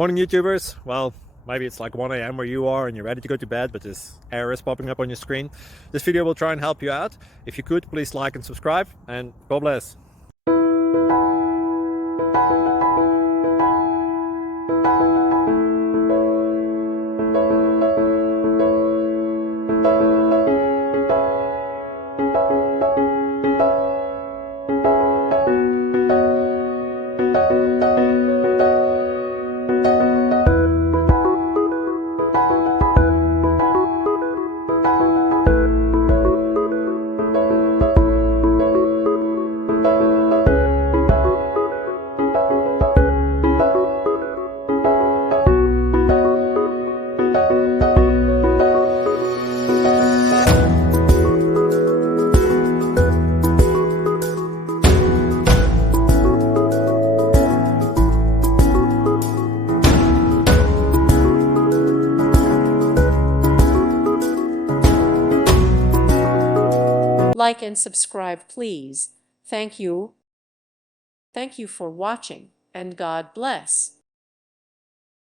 Morning YouTubers. Well, maybe it's like 1 a.m. where you are and you're ready to go to bed, but this error is popping up on your screen. This video will try and help you out. If you could, please like and subscribe, and God bless. Like and subscribe, please. Thank you. Thank you for watching, and God bless.